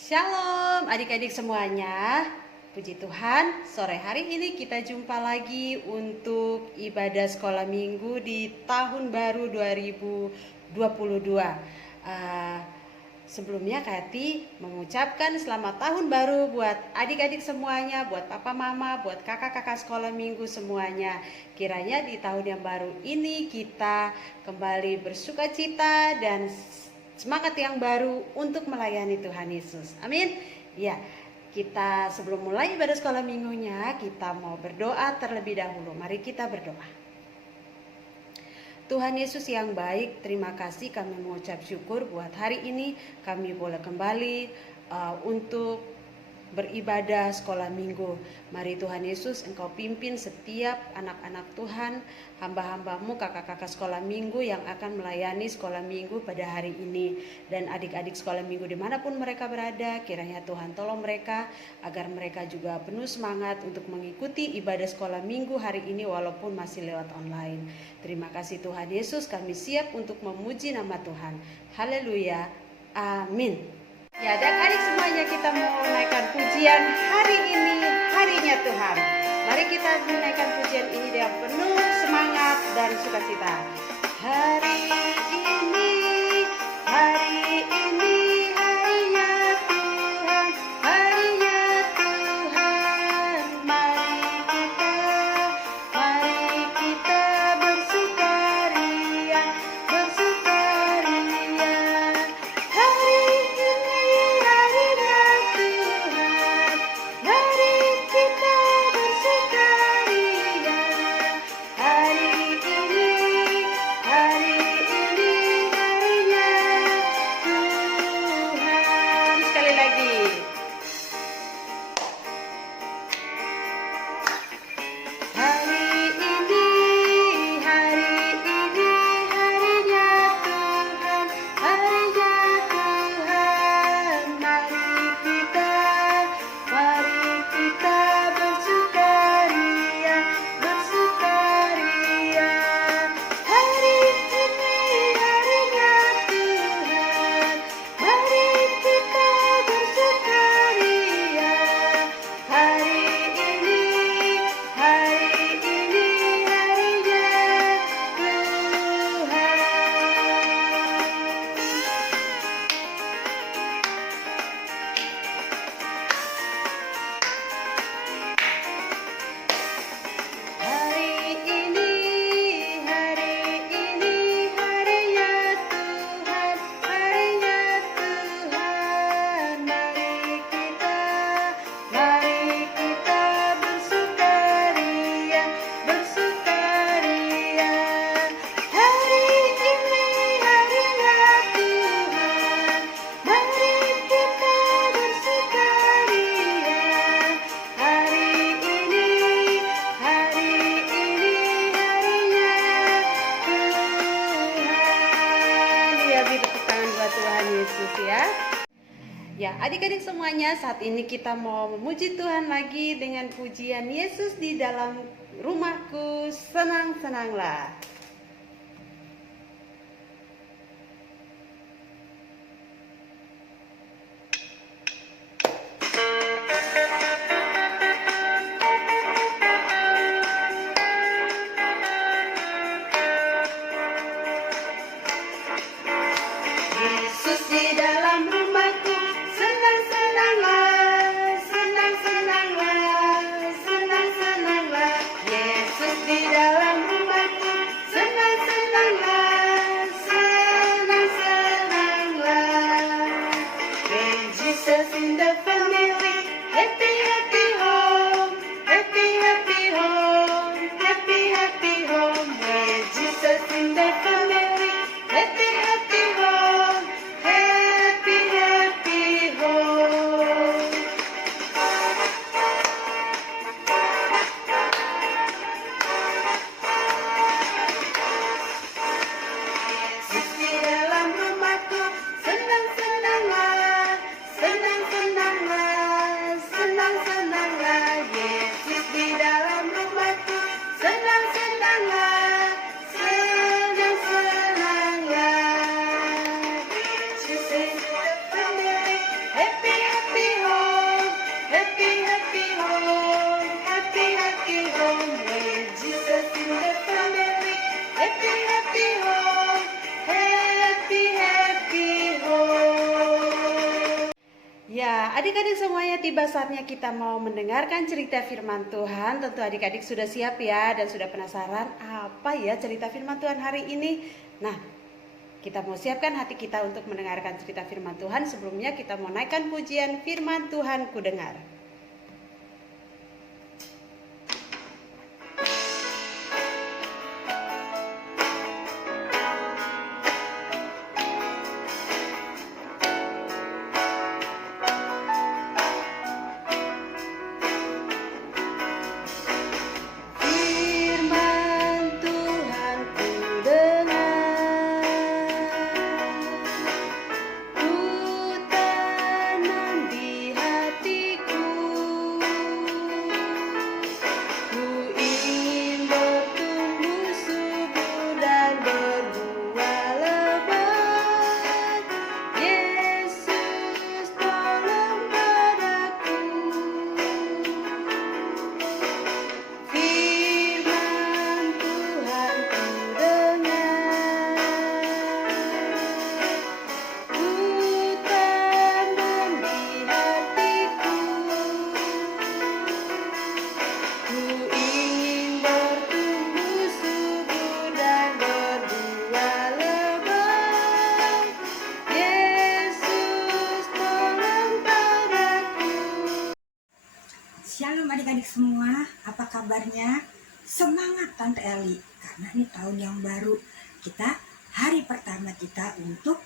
Shalom adik-adik semuanya. Puji Tuhan, sore hari ini kita jumpa lagi untuk ibadah sekolah minggu di tahun baru 2022. Sebelumnya Kati mengucapkan selamat tahun baru buat adik-adik semuanya, buat papa mama, buat kakak-kakak sekolah minggu semuanya. Kiranya di tahun yang baru ini kita kembali bersukacita dan semangat yang baru untuk melayani Tuhan Yesus. Amin. Ya, kita sebelum mulai ibadah sekolah minggunya, kita mau berdoa terlebih dahulu. Mari kita berdoa. Tuhan Yesus yang baik, terima kasih kami mengucap syukur buat hari ini kami boleh kembali untuk beribadah sekolah minggu. Mari Tuhan Yesus Engkau pimpin setiap anak-anak Tuhan, hamba-hambamu, kakak-kakak sekolah minggu yang akan melayani sekolah minggu pada hari ini. Dan adik-adik sekolah minggu dimanapun mereka berada, kiranya Tuhan tolong mereka agar mereka juga penuh semangat untuk mengikuti ibadah sekolah minggu hari ini walaupun masih lewat online. Terima kasih Tuhan Yesus, kami siap untuk memuji nama Tuhan. Haleluya, amin. Ya, adik-adik semuanya, kita mau menaikkan pujian hari ini, harinya Tuhan. Mari kita menaikkan pujian ini dengan penuh semangat dan sukacita. Hari ini, harinya Tuhan, harinya Tuhan. Mari kita bersukaria, bersukaria. Hari ini harinya Tuhan, mari kita bersukaria. Hari ini harinya Tuhan. Sekali lagi. Hari ini harinya Tuhan, harinya Tuhan. Mari kita bersukaria, bersukaria. Hari ini harinya Tuhan, mari kita bersukaria. Hari ini harinya Tuhan. Hari ini harinya Tuhan, harinya Tuhan. Mari kita bersukaria, bersukaria. Hari ini harinya Tuhan, mari kita bersukaria. Hari ini harinya Tuhan. Ya, beri tepuk tangan buat Tuhan Yesus ya. Ya, adik-adik semuanya, saat ini kita mau memuji Tuhan lagi dengan pujian Yesus di dalam rumahku, senang-senanglah. Yesus di dalam rumahku, senang-senanglah, senang-senanglah, senang-senanglah. Yesus di dalam rumahku, senang-senanglah, senang-senanglah. When Jesus in the family, happy, happy home, happy, happy home, happy, happy home. When Jesus in the family, happy, happy home, happy, happy home. Yesus di dalam rumahku, senang-senanglah, senang-senanglah, senang-senanglah. Yesus di dalam rumahku, senang-senanglah, senang-senanglah. Yesus in the family, happy, Ya, adik-adik semuanya, tiba saatnya kita mau mendengarkan cerita firman Tuhan. Tentu adik-adik sudah siap ya dan sudah penasaran apa ya cerita firman Tuhan hari ini. Nah, kita mau siapkan hati kita untuk mendengarkan cerita firman Tuhan. Sebelumnya kita mau naikkan pujian firman Tuhan ku dengar. Shalom adik-adik semua, apa kabarnya? Semangat Tante Eli, karena ini tahun yang baru. Kita hari pertama kita untuk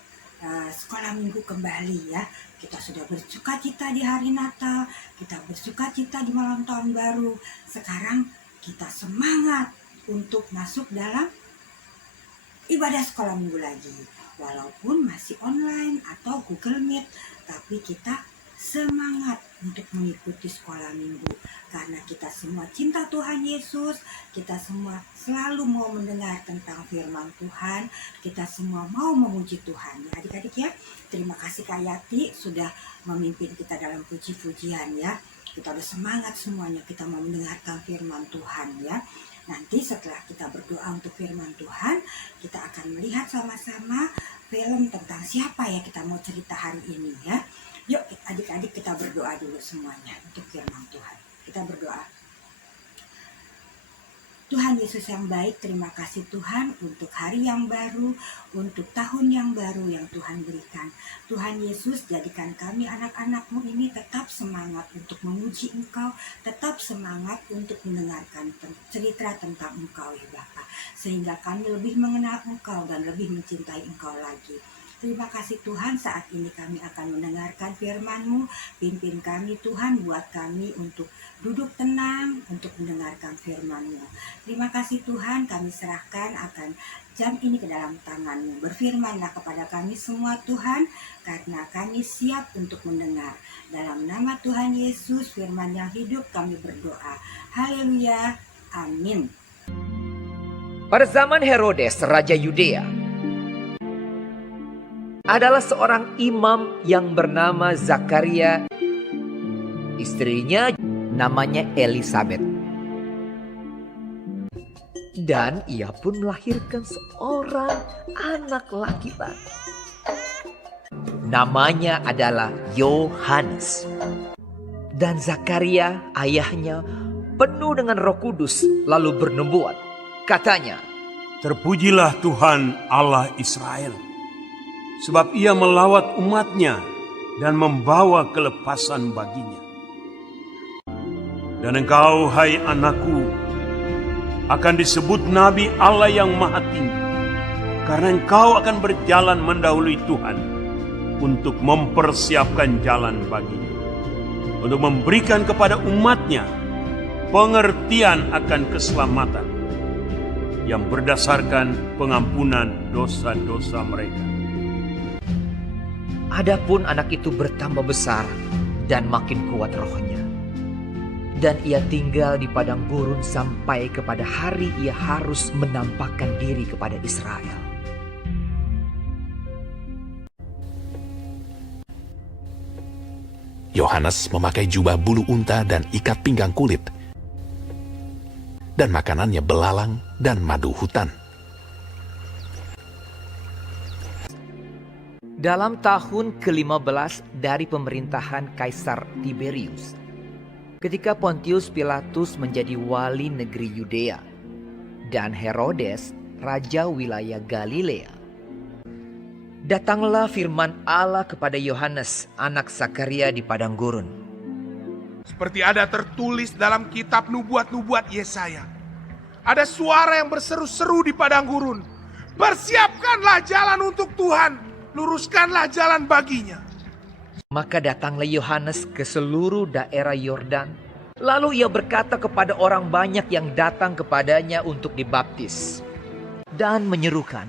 sekolah minggu kembali ya. Kita sudah bersuka cita di hari Natal, kita bersuka cita di malam tahun baru. Sekarang kita semangat untuk masuk dalam ibadah sekolah minggu lagi. Walaupun masih online atau Google Meet, tapi kita semangat untuk mengikuti sekolah minggu karena kita semua cinta Tuhan Yesus, kita semua selalu mau mendengar tentang firman Tuhan, kita semua mau memuji Tuhan. Ya adik-adik ya, terima kasih Kak Yati sudah memimpin kita dalam puji-pujian ya. Kita udah semangat semuanya, kita mau mendengarkan firman Tuhan ya. Nanti setelah kita berdoa untuk firman Tuhan, kita akan melihat sama-sama film tentang siapa ya kita mau cerita hari ini ya. Yuk adik-adik kita berdoa dulu semuanya untuk firman Tuhan. Kita berdoa. Tuhan Yesus yang baik, terima kasih Tuhan untuk hari yang baru, untuk tahun yang baru yang Tuhan berikan. Tuhan Yesus, jadikan kami anak-anak-Mu ini tetap semangat untuk memuji Engkau, tetap semangat untuk mendengarkan cerita tentang Engkau ya Bapa, sehingga kami lebih mengenal Engkau dan lebih mencintai Engkau lagi. Terima kasih Tuhan, saat ini kami akan mendengarkan firman-Mu. Pimpin kami Tuhan, buat kami untuk duduk tenang untuk mendengarkan firman-Mu. Terima kasih Tuhan, kami serahkan akan jam ini ke dalam tangan-Mu. Berfirmanlah kepada kami semua Tuhan, karena kami siap untuk mendengar. Dalam nama Tuhan Yesus, firman yang hidup kami berdoa. Haleluya, amin. Pada zaman Herodes, Raja Yudea, adalah seorang imam yang bernama Zakaria. Istrinya namanya Elisabeth. Dan ia pun melahirkan seorang anak laki-laki. Namanya adalah Yohanes. Dan Zakaria, ayahnya, penuh dengan Roh Kudus lalu bernubuat. Katanya, "Terpujilah Tuhan Allah Israel, sebab ia melawat umatnya dan membawa kelepasan baginya. Dan engkau, hai anakku, akan disebut Nabi Allah yang Maha Tinggi, karena engkau akan berjalan mendahului Tuhan untuk mempersiapkan jalan baginya, untuk memberikan kepada umatnya pengertian akan keselamatan yang berdasarkan pengampunan dosa-dosa mereka." adapun anak itu bertambah besar dan makin kuat rohnya. Dan ia tinggal di padang gurun sampai kepada hari ia harus menampakkan diri kepada Israel. Yohanes memakai jubah bulu unta dan ikat pinggang kulit, dan makanannya belalang dan madu hutan. Dalam tahun ke-15 dari pemerintahan Kaisar Tiberius, ketika Pontius Pilatus menjadi wali negeri Yudea dan Herodes raja wilayah Galilea, datanglah firman Allah kepada Yohanes, anak Zakaria di padang gurun. Seperti ada tertulis dalam kitab nubuat-nubuat Yesaya. Ada suara yang berseru-seru di padang gurun. Persiapkanlah jalan untuk Tuhan, luruskanlah jalan baginya. Maka datanglah Yohanes ke seluruh daerah Yordan. Lalu ia berkata kepada orang banyak yang datang kepadanya untuk dibaptis. Dan menyerukan,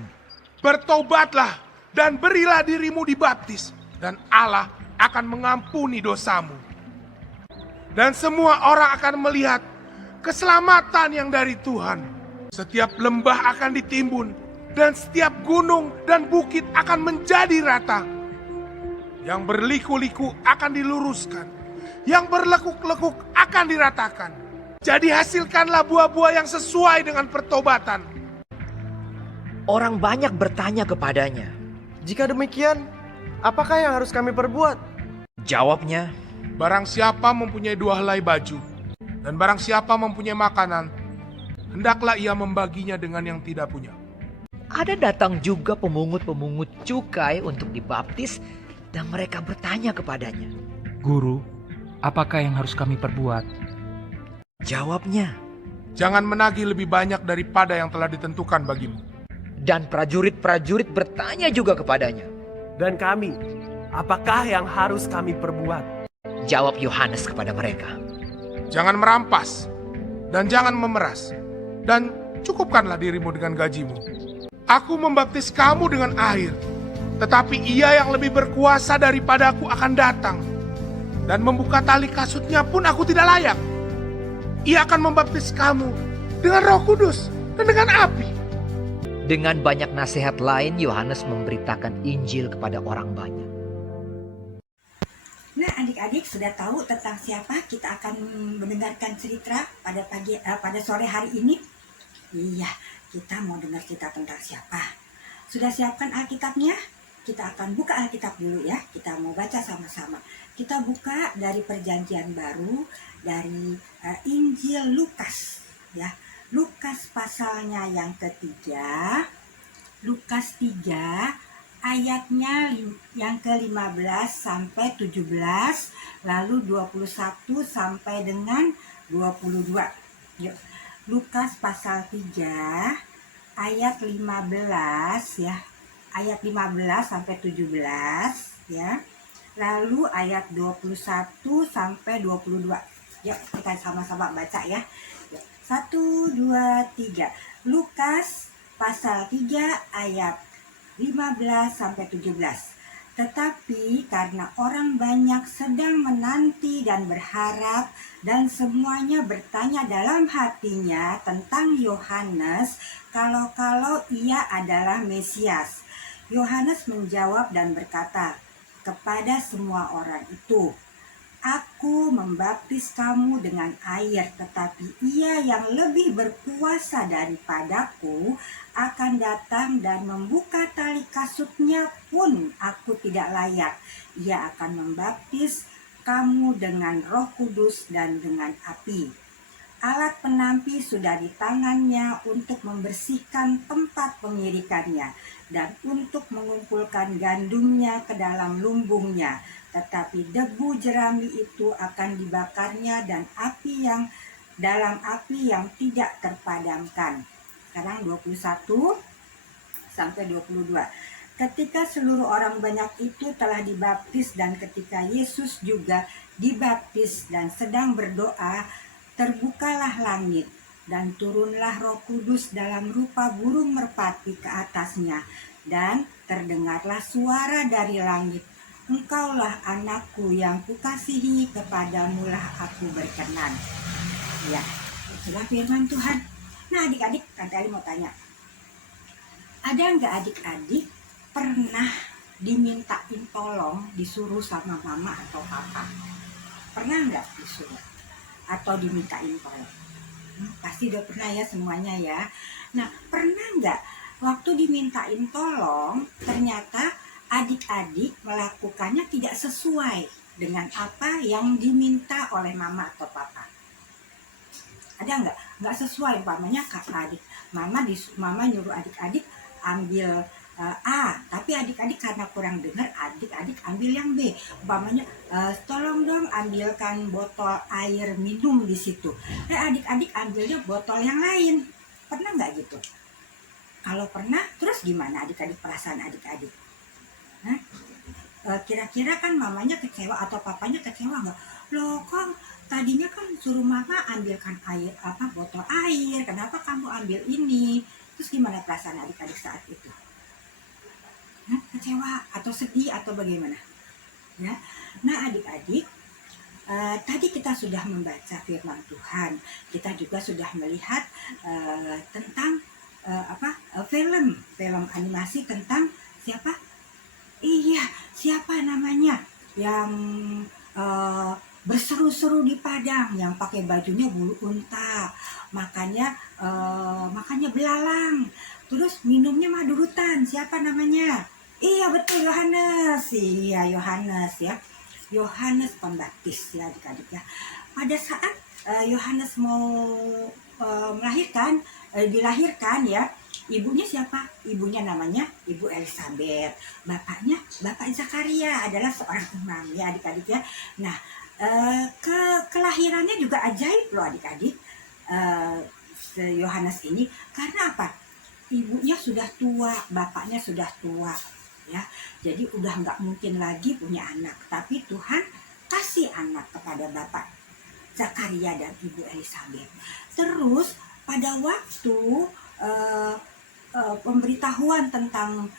Bertobatlah dan berilah dirimu dibaptis, dan Allah akan mengampuni dosamu. Dan semua orang akan melihat keselamatan yang dari Tuhan. Setiap lembah akan ditimbun, dan setiap gunung dan bukit akan menjadi rata. Yang berliku-liku akan diluruskan, yang berlekuk-lekuk akan diratakan. Jadi hasilkanlah buah-buah yang sesuai dengan pertobatan. orang banyak bertanya kepadanya. Jika demikian, apakah yang harus kami perbuat? Jawabnya, Barang siapa mempunyai 2 helai baju, dan barang siapa mempunyai makanan, hendaklah ia membaginya dengan yang tidak punya. ada datang juga pemungut-pemungut cukai untuk dibaptis dan mereka bertanya kepadanya. Guru, apakah yang harus kami perbuat? Jawabnya, Jangan menagih lebih banyak daripada yang telah ditentukan bagimu. dan prajurit-prajurit bertanya juga kepadanya. Dan kami, apakah yang harus kami perbuat? Jawab Yohanes kepada mereka, Jangan merampas, dan jangan memeras, dan cukupkanlah dirimu dengan gajimu. Aku membaptis kamu dengan air, tetapi ia yang lebih berkuasa daripadaku akan datang, dan membuka tali kasutnya pun aku tidak layak. Ia akan membaptis kamu dengan Roh Kudus dan dengan api. Dengan banyak nasihat lain, Yohanes memberitakan Injil kepada orang banyak. Nah, adik-adik sudah tahu tentang siapa kita akan mendengarkan cerita pada sore hari ini? Iya, kita mau dengar cerita tentang siapa. Sudah siapkan Alkitabnya? Kita akan buka Alkitab dulu ya. Kita mau baca sama-sama. Kita buka dari Perjanjian Baru dari Injil Lukas ya. Lukas pasalnya yang ketiga. Lukas 3 ayatnya yang ke-15 sampai 17, lalu 21 sampai dengan 22. Yuk. Lukas pasal 3 ayat 15 ya. Ayat 15 sampai 17 ya. Lalu ayat 21 sampai 22. Yuk, kita sama-sama baca ya. 1, 2, 3. Lukas pasal 3 ayat 15 sampai 17. Tetapi karena orang banyak sedang menanti dan berharap dan semuanya bertanya dalam hatinya tentang Yohanes kalau ia adalah Mesias. Yohanes menjawab dan berkata kepada semua orang itu, Aku membaptis kamu dengan air, tetapi ia yang lebih berkuasa daripadaku akan datang dan membuka tali kasutnya pun aku tidak layak. Ia akan membaptis kamu dengan Roh Kudus dan dengan api. Alat penampi sudah di tangannya untuk membersihkan tempat pengirikannya dan untuk mengumpulkan gandumnya ke dalam lumbungnya. Tetapi debu jerami itu akan dibakarnya dan api yang dalam api yang tidak terpadamkan. Sekarang 21 sampai 22. Ketika seluruh orang banyak itu telah dibaptis dan ketika Yesus juga dibaptis dan sedang berdoa, terbukalah langit dan turunlah Roh Kudus dalam rupa burung merpati ke atasnya dan terdengarlah suara dari langit. Engkaulah anakku yang kukasihi, kepadamulah aku berkenan. Ya, itulah firman Tuhan. Nah adik-adik, Kak mau tanya. Ada nggak adik-adik pernah dimintain tolong disuruh sama mama atau papa? Pernah nggak disuruh? Atau dimintain tolong? Pasti udah pernah ya semuanya ya. Nah pernah nggak waktu dimintain tolong ternyata adik-adik melakukannya tidak sesuai dengan apa yang diminta oleh mama atau papa. Ada nggak sesuai, umpamanya kata adik, mama nyuruh adik-adik ambil A, tapi adik-adik karena kurang dengar, adik-adik ambil yang B. Umpamanya tolong dong ambilkan botol air minum di situ. Adik-adik ambilnya botol yang lain. Pernah nggak gitu? Kalau pernah, terus gimana adik-adik perasaan adik-adik? Kira-kira kan mamanya kecewa atau papanya kecewa nggak? Loh kok tadinya kan suruh mama ambilkan air, botol air, kenapa kamu ambil ini? Terus gimana perasaan adik-adik saat itu? Kecewa atau sedih atau bagaimana? Ya, nah adik-adik, tadi kita sudah membaca firman Tuhan, kita juga sudah melihat tentang film animasi tentang siapa? Iya, siapa namanya yang berseru-seru di padang, yang pakai bajunya bulu unta, makannya belalang, terus minumnya madu hutan. Siapa namanya? Iya betul, Yohanes. Iya Yohanes ya, Yohanes Pembaptis ya adik-adik ya. Pada saat Yohanes mau dilahirkan ya, ibunya siapa? Ibunya namanya Ibu Elizabeth. Bapaknya Bapak Zakaria, adalah seorang imam ya adik-adik ya. Nah, kelahirannya juga ajaib loh adik-adik. Yohanes ini karena apa? Ibunya sudah tua, bapaknya sudah tua ya. Jadi udah nggak mungkin lagi punya anak. Tapi Tuhan kasih anak kepada Bapak Zakaria dan Ibu Elizabeth. Terus pada waktu pemberitahuan tentang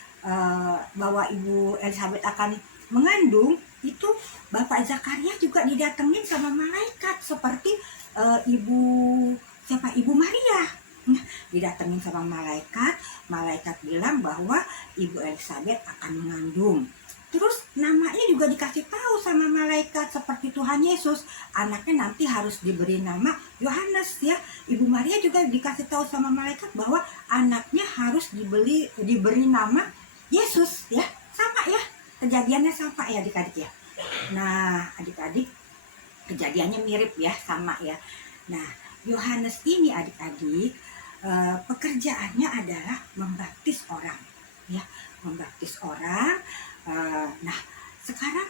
bahwa Ibu Elizabeth akan mengandung, itu Bapak Zakaria juga didatengin sama malaikat seperti Ibu Maria. Didatengin sama malaikat bilang bahwa Ibu Elizabeth akan mengandung. Terus namanya juga dikasih tahu sama malaikat seperti Tuhan Yesus, anaknya nanti harus diberi nama Yohanes ya. Ibu Maria juga dikasih tahu sama malaikat bahwa anaknya harus diberi nama Yesus ya. Sama ya, kejadiannya sama ya adik-adik ya. Nah adik-adik, kejadiannya mirip ya, sama ya. Nah Yohanes ini adik-adik, pekerjaannya adalah membaptis orang ya, membaptis orang. Nah sekarang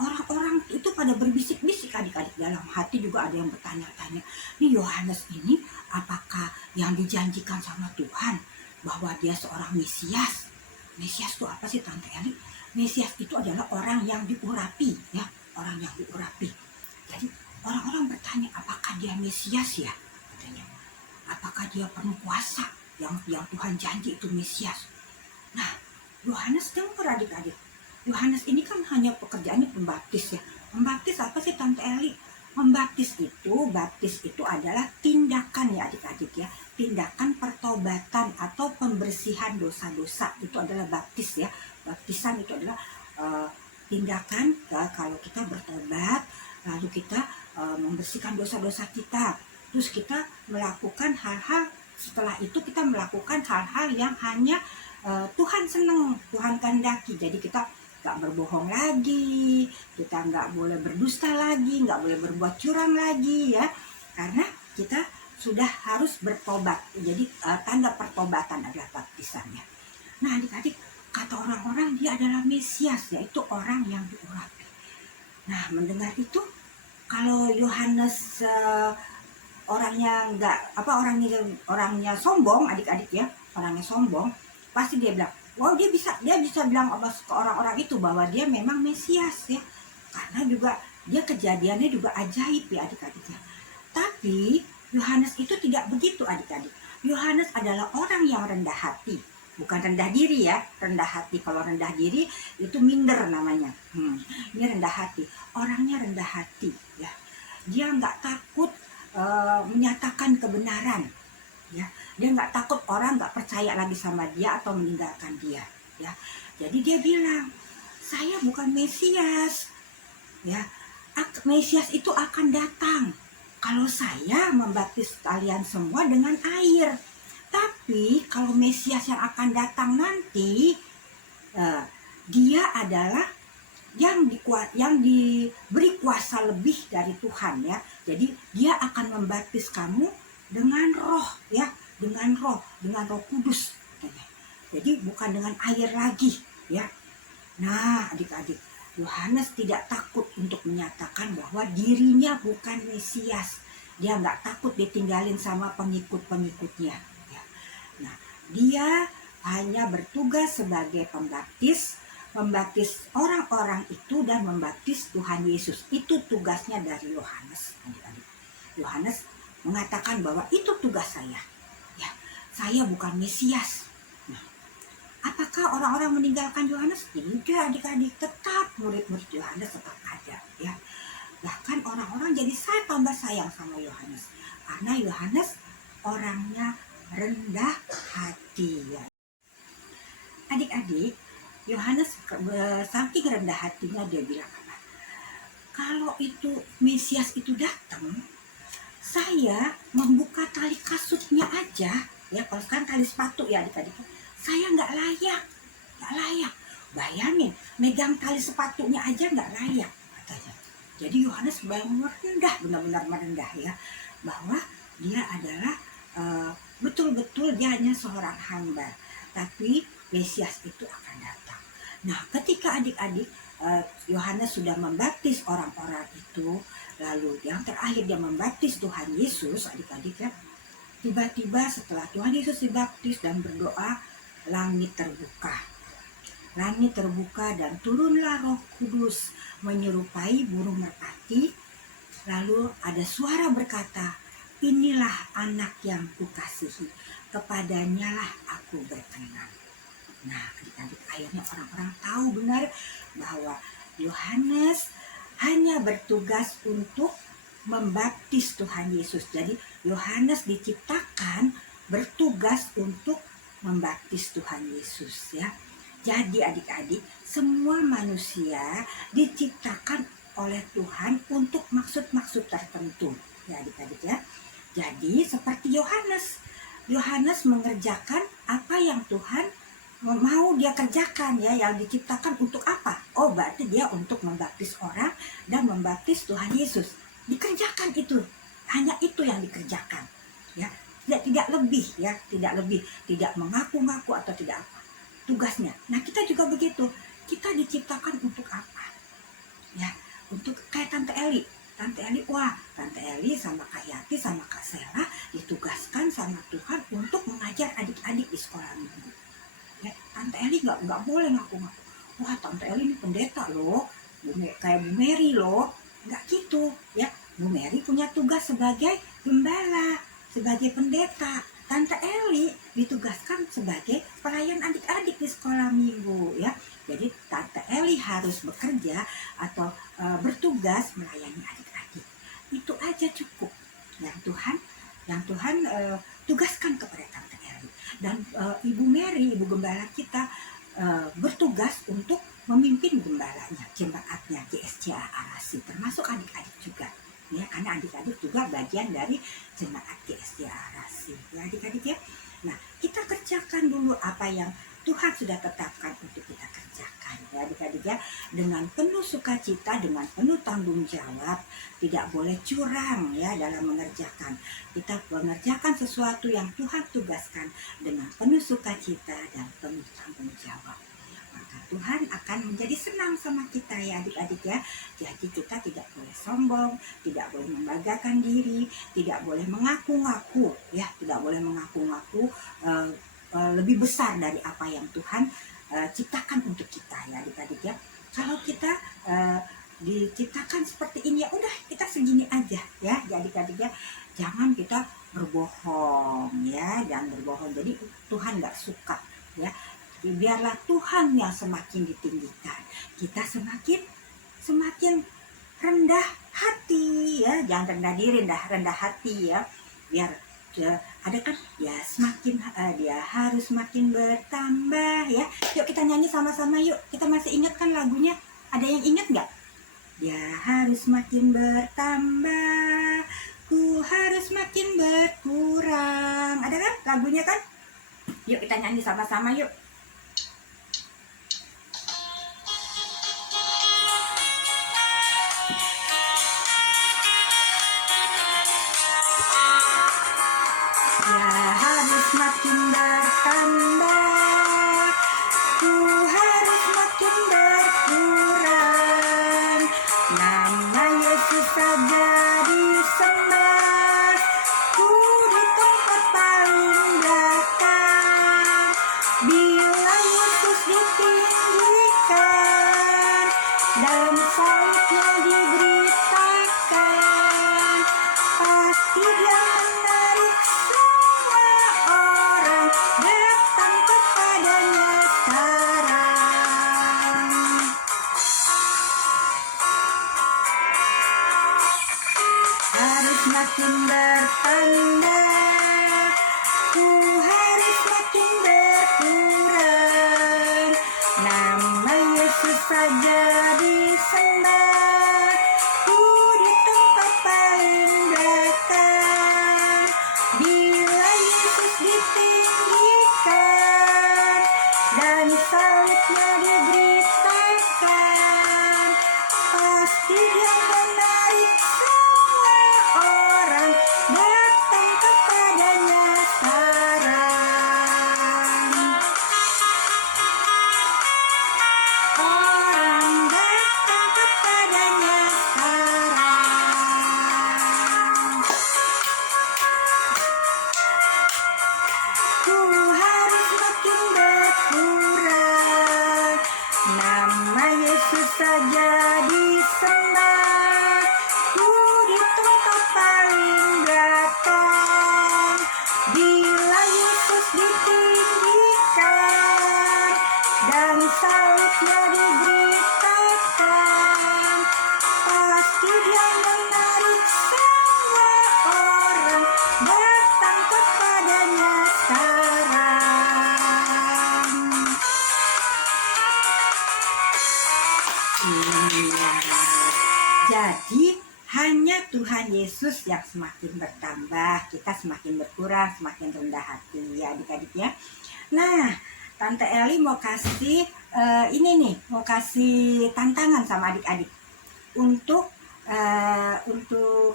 orang-orang itu pada berbisik-bisik adik-adik, dalam hati juga ada yang bertanya-tanya, nih Yohanes ini apakah yang dijanjikan sama Tuhan bahwa dia seorang Mesias? Mesias itu apa sih Tante Eli? Mesias itu adalah orang yang diurapi ya, orang yang diurapi. Jadi orang-orang bertanya, apakah dia Mesias ya? Katanya, apakah dia penuh kuasa yang Tuhan janji itu Mesias? Nah, Yohanes dengar adik-adik. Yohanes ini kan hanya pekerjaannya pembaptis ya. Membaptis apa sih Tante Eli? Membaptis itu, baptis itu adalah tindakan ya adik-adik ya. Tindakan pertobatan atau pembersihan dosa-dosa. Itu adalah baptis ya. Baptisan itu adalah tindakan kalau kita bertobat, lalu kita membersihkan dosa-dosa kita. Terus kita melakukan hal-hal, setelah itu kita melakukan hal-hal yang hanya Tuhan senang, Tuhan kehendaki. Jadi kita nggak berbohong lagi, kita nggak boleh berdusta lagi, nggak boleh berbuat curang lagi ya, karena kita sudah harus bertobat. Jadi tanda pertobatan adalah baptisannya. Nah adik-adik, kata orang-orang dia adalah Mesias, yaitu orang yang diurapi. Nah mendengar itu, kalau Yohanes orangnya sombong adik-adik ya, orangnya sombong, pasti dia bilang, wow dia bisa bilang ke orang-orang itu bahwa dia memang Mesias ya, karena juga dia kejadiannya juga ajaib ya adik-adik ya. Tapi Yohanes itu tidak begitu adik-adik. Yohanes adalah orang yang rendah hati, bukan rendah diri ya. Rendah hati, kalau rendah diri itu minder namanya. Ini rendah hati, orangnya rendah hati ya. Dia nggak takut menyatakan kebenaran ya. Dia nggak takut orang nggak percaya lagi sama dia atau meninggalkan dia ya. Jadi dia bilang, saya bukan Mesias ya. Mesias itu akan datang kalau saya membaptis kalian semua dengan air. Tapi kalau Mesias yang akan datang nanti dia adalah yang diberi kuasa lebih dari Tuhan ya. Jadi dia akan membaptis kamu dengan roh ya, dengan roh kudus katanya. Jadi bukan dengan air lagi ya. Nah adik-adik, Yohanes tidak takut untuk menyatakan bahwa dirinya bukan Mesias. Dia nggak takut ditinggalin sama pengikut-pengikutnya ya. Nah dia hanya bertugas sebagai pembaptis, membaptis orang-orang itu dan membaptis Tuhan Yesus. Itu tugasnya dari Yohanes. Yohanes mengatakan bahwa itu tugas saya. Ya, saya bukan Mesias. Nah, apakah orang-orang meninggalkan Yohanes? Tidak, adik-adik, tetap murid-murid Yohanes tetap ada. Ya, bahkan orang-orang jadi saya tambah sayang sama Yohanes karena Yohanes orangnya rendah hati. Ya. Adik-adik, Yohanes saking rendah hatinya dia bilang apa? Kalau itu Mesias itu datang, saya membuka tali kasutnya aja, ya kalau sekarang tali sepatu ya adik-adik, saya nggak layak. Bayangin, megang tali sepatunya aja nggak layak katanya. Jadi Yohanes merendah, benar-benar merendah ya, bahwa dia adalah betul-betul dia hanya seorang hamba, tapi Mesias itu akan datang. Nah, ketika adik-adik Yohanes sudah membaptis orang-orang itu, lalu yang terakhir dia membaptis Tuhan Yesus, adik-adik ya. Tiba-tiba setelah Tuhan Yesus dibaptis dan berdoa, langit terbuka. Langit terbuka dan turunlah Roh Kudus menyerupai burung merpati. Lalu ada suara berkata, "Inilah anak yang kukasihi, kepadanya lah aku berkenan." Nah, adik-adik, akhirnya orang-orang tahu benar bahwa Yohanes hanya bertugas untuk membaptis Tuhan Yesus. Jadi Yohanes diciptakan bertugas untuk membaptis Tuhan Yesus ya. Jadi adik-adik, semua manusia diciptakan oleh Tuhan untuk maksud-maksud tertentu ya adik-adik ya. Jadi seperti Yohanes mengerjakan apa yang Tuhan mau dia kerjakan ya, yang diciptakan untuk apa? Oh, berarti dia untuk membaptis orang dan membaptis Tuhan Yesus. Dikerjakan itu, hanya itu yang dikerjakan ya. Tidak lebih ya, tidak mengaku-ngaku atau tidak apa tugasnya. Nah, kita juga begitu. Kita diciptakan untuk apa? Ya, untuk kayak Tante Eli. Tante Eli sama Kak Yati sama Kak Sela ditugaskan sama Tuhan untuk mengajar adik-adik di sekolah minggu. Ya, Tante Eli nggak boleh ngaku-ngaku. Wah, Tante Eli ini pendeta loh, kayak Bu Mary loh. Nggak gitu ya. Bu Mary punya tugas sebagai gembala, sebagai pendeta. Tante Eli ditugaskan sebagai pelayan adik-adik di sekolah minggu ya. Jadi Tante Eli harus bekerja atau bertugas melayani adik-adik. Itu aja cukup yang Tuhan tugaskan kepada Tante Eli. Dan Ibu Mary, Ibu Gembala kita bertugas untuk memimpin gembalanya, jemaatnya GSCA Arasi, termasuk adik-adik juga. Ya, karena adik-adik juga bagian dari jemaat GSCA Arasi. Ya adik-adik ya. Nah, kita kerjakan dulu apa yang Tuhan sudah tetapkan untuk kita kerjakan. Ya adik-adik ya. Dengan penuh sukacita, dengan penuh tanggung jawab. Tidak boleh curang ya dalam mengerjakan. Kita mengerjakan sesuatu yang Tuhan tugaskan dengan penuh sukacita dan penuh tanggung jawab. Maka Tuhan akan menjadi senang sama kita ya adik-adik ya. Jadi kita tidak boleh sombong, tidak boleh membanggakan diri, tidak boleh mengaku-ngaku ya, tidak boleh mengaku-ngaku lebih besar dari apa yang Tuhan ciptakan untuk kita ya adik-adik ya. Kalau kita diciptakan seperti ini ya udah kita segini aja ya adik-adik ya. Jangan kita berbohong ya, jangan berbohong. Jadi Tuhan nggak suka ya. Biarlah Tuhan yang semakin ditinggikan, kita semakin rendah hati ya, jangan rendah diri, rendah hati ya. Biar ada kan ya semakin dia harus semakin bertambah ya. Yuk kita nyanyi sama-sama yuk. Kita masih ingat kan lagunya? Ada yang ingat nggak? Dia harus semakin bertambah, ku harus makin berkurang. Ada kan lagunya kan? Yuk kita nyanyi sama-sama yuk. makin bertambah, ku harus makin berkurang. Nama Yesus saja disembah, ku di tempat paling belakang. Bila Yesus ditinggikan dan salibnya diberitakan, pasti Dia menarik semua orang datang kepadanya sekarang. Harus makin bertambah, ku harus makin berkurang. Nama Yesus saja disembah, ku di tempat paling belakang. Bila Yesus ditinggikan dan salibnya diberitakan, pasti Dia menarik semua orang datang kepadanya sekarang. Orang datang kepadanya sekarang. Ku harus makin berkurang. Nama Yesus saja disembah, ku di tempat paling belakang. Bila Yesus ditinggikan dan salibnya diberitakan, pasti Dia menarik semua orang datang kepadanya sekarang. Iya. Jadi hanya Tuhan Yesus yang semakin bertambah, kita semakin berkurang, semakin rendah hati ya adik-adik ya. Nah, Tante Eli mau kasih mau kasih tantangan sama adik-adik untuk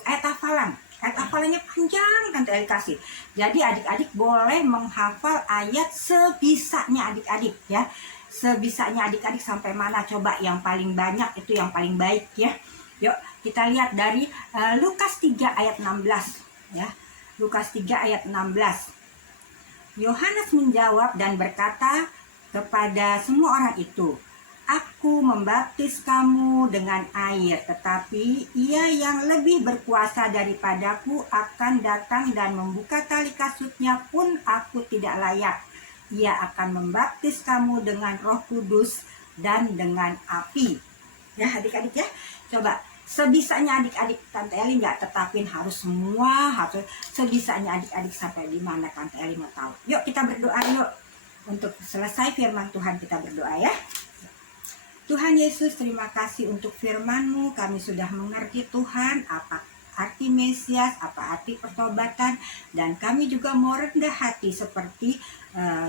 ayat hafalan. Ayat hafalannya panjang Tante Eli kasih. Jadi adik-adik boleh menghafal ayat sebisanya adik-adik ya. Sebisanya adik-adik sampai mana, coba yang paling banyak itu yang paling baik ya. Yuk kita lihat dari Lukas 3 ayat 16 ya. Lukas 3 ayat 16. Yohanes menjawab dan berkata kepada semua orang itu, "Aku membaptis kamu dengan air, tetapi Ia yang lebih berkuasa daripadaku akan datang dan membuka tali kasutnya pun aku tidak layak. Ia akan membaptis kamu dengan Roh Kudus dan dengan api." Ya adik-adik ya, coba sebisanya adik-adik, Tante Eli nggak tetapin harus semua, harus sebisanya adik-adik sampai di mana Tante Eli mau tahu. Yuk kita berdoa yuk. Untuk selesai firman Tuhan kita berdoa ya. Tuhan Yesus, terima kasih untuk firman-Mu. Kami sudah mengerti Tuhan apa arti Mesias, apa arti pertobatan, dan kami juga mau rendah hati seperti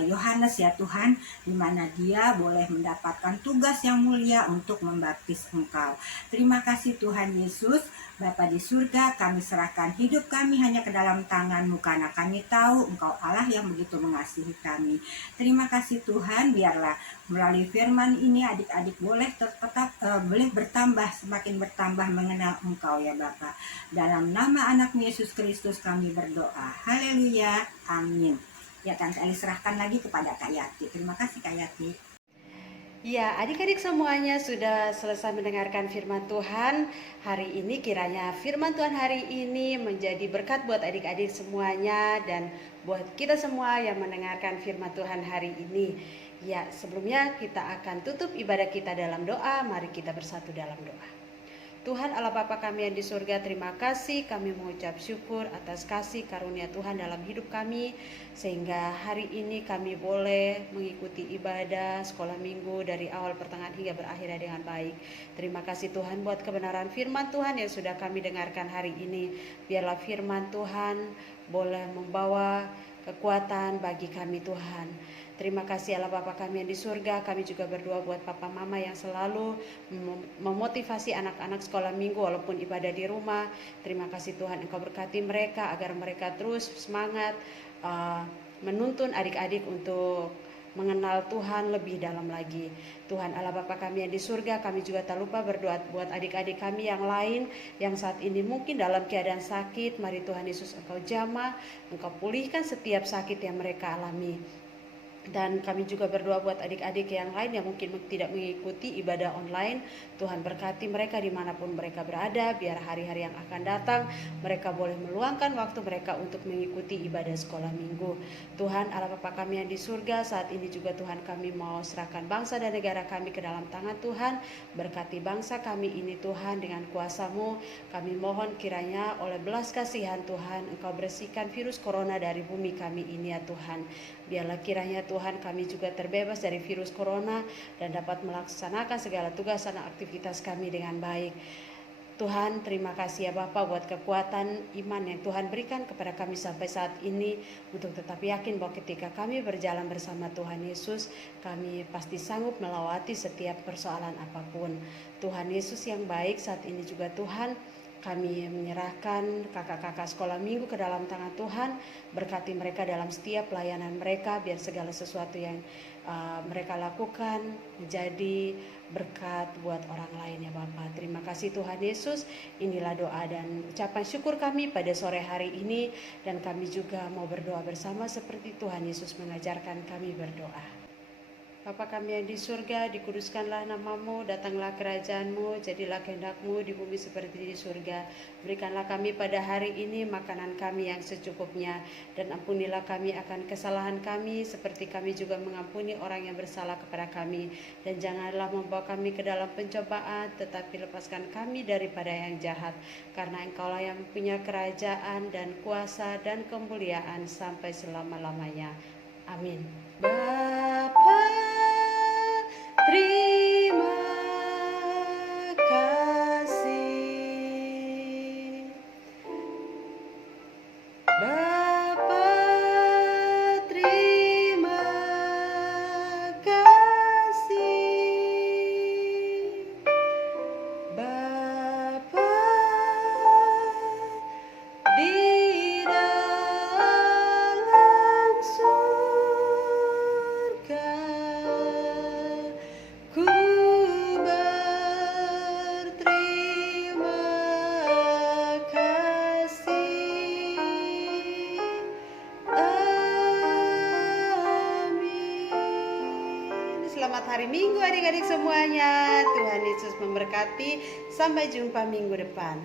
Yohanes ya Tuhan, di mana dia boleh mendapatkan tugas yang mulia untuk membaptis Engkau. Terima kasih Tuhan Yesus. Bapa di surga, kami serahkan hidup kami hanya ke dalam tangan-Mu, karena kami tahu Engkau Allah yang begitu mengasihi kami. Terima kasih Tuhan, biarlah melalui firman ini adik-adik boleh tetap boleh bertambah, semakin bertambah mengenal Engkau ya Bapa. Dalam nama anak Yesus Kristus kami berdoa. Haleluya. Amin. Ya Tante Eli serahkan lagi kepada Kak Yati. Terima kasih Kak Yati. Ya, adik-adik semuanya sudah selesai mendengarkan firman Tuhan hari ini. Kiranya firman Tuhan hari ini menjadi berkat buat adik-adik semuanya dan buat kita semua yang mendengarkan firman Tuhan hari ini. Ya, sebelumnya kita akan tutup ibadah kita dalam doa. Mari kita bersatu dalam doa. Tuhan Allah Bapa kami yang di surga, terima kasih, kami mengucap syukur atas kasih karunia Tuhan dalam hidup kami, sehingga hari ini kami boleh mengikuti ibadah sekolah minggu dari awal pertengahan hingga berakhir dengan baik. Terima kasih Tuhan buat kebenaran firman Tuhan yang sudah kami dengarkan hari ini. Biarlah firman Tuhan boleh membawa kekuatan bagi kami Tuhan. Terima kasih Allah Bapa kami yang di surga. Kami juga berdoa buat Papa Mama yang selalu memotivasi anak-anak sekolah minggu walaupun ibadah di rumah. Terima kasih Tuhan, Engkau berkati mereka agar mereka terus semangat menuntun adik-adik untuk mengenal Tuhan lebih dalam lagi. Tuhan Allah Bapa kami yang di surga, kami juga tak lupa berdoa buat adik-adik kami yang lain yang saat ini mungkin dalam keadaan sakit. Mari Tuhan Yesus Engkau jamah, Engkau pulihkan setiap sakit yang mereka alami. Dan kami juga berdoa buat adik-adik yang lain yang mungkin tidak mengikuti ibadah online. Tuhan berkati mereka dimanapun mereka berada, biar hari-hari yang akan datang mereka boleh meluangkan waktu mereka untuk mengikuti ibadah sekolah minggu. Tuhan Allah Bapa kami yang di surga, saat ini juga Tuhan kami mau serahkan bangsa dan negara kami ke dalam tangan Tuhan. Berkati bangsa kami ini Tuhan dengan kuasa-Mu. Kami mohon kiranya oleh belas kasihan Tuhan Engkau bersihkan virus corona dari bumi kami ini ya Tuhan. Biarlah kiranya Tuhan kami juga terbebas dari virus corona dan dapat melaksanakan segala tugas dan aktivitas kami dengan baik. Tuhan, terima kasih ya Bapa buat kekuatan iman yang Tuhan berikan kepada kami sampai saat ini untuk tetap yakin bahwa ketika kami berjalan bersama Tuhan Yesus, kami pasti sanggup melewati setiap persoalan apapun. Tuhan Yesus yang baik, saat ini juga Tuhan kami menyerahkan kakak-kakak sekolah minggu ke dalam tangan Tuhan. Berkati mereka dalam setiap pelayanan mereka, biar segala sesuatu yang mereka lakukan menjadi berkat buat orang lain ya Bapa. Terima kasih Tuhan Yesus. Inilah doa dan ucapan syukur kami pada sore hari ini. Dan kami juga mau berdoa bersama seperti Tuhan Yesus mengajarkan kami berdoa. Bapa kami yang di surga, dikuduskanlah nama-Mu, datanglah kerajaan-Mu, jadilah kehendak-Mu di bumi seperti di surga. Berikanlah kami pada hari ini makanan kami yang secukupnya, dan ampunilah kami akan kesalahan kami, seperti kami juga mengampuni orang yang bersalah kepada kami. Dan janganlah membawa kami ke dalam pencobaan, tetapi lepaskan kami daripada yang jahat. Karena Engkaulah yang punya kerajaan dan kuasa dan kemuliaan sampai selama-lamanya. Amin. Bapa, terima kasih. Bapa, terima kasih. Bapa di dalam surga, ku berterima kasih. Amin. Selamat hari Minggu adik-adik semuanya. Tuhan Yesus memberkati. Sampai jumpa minggu depan.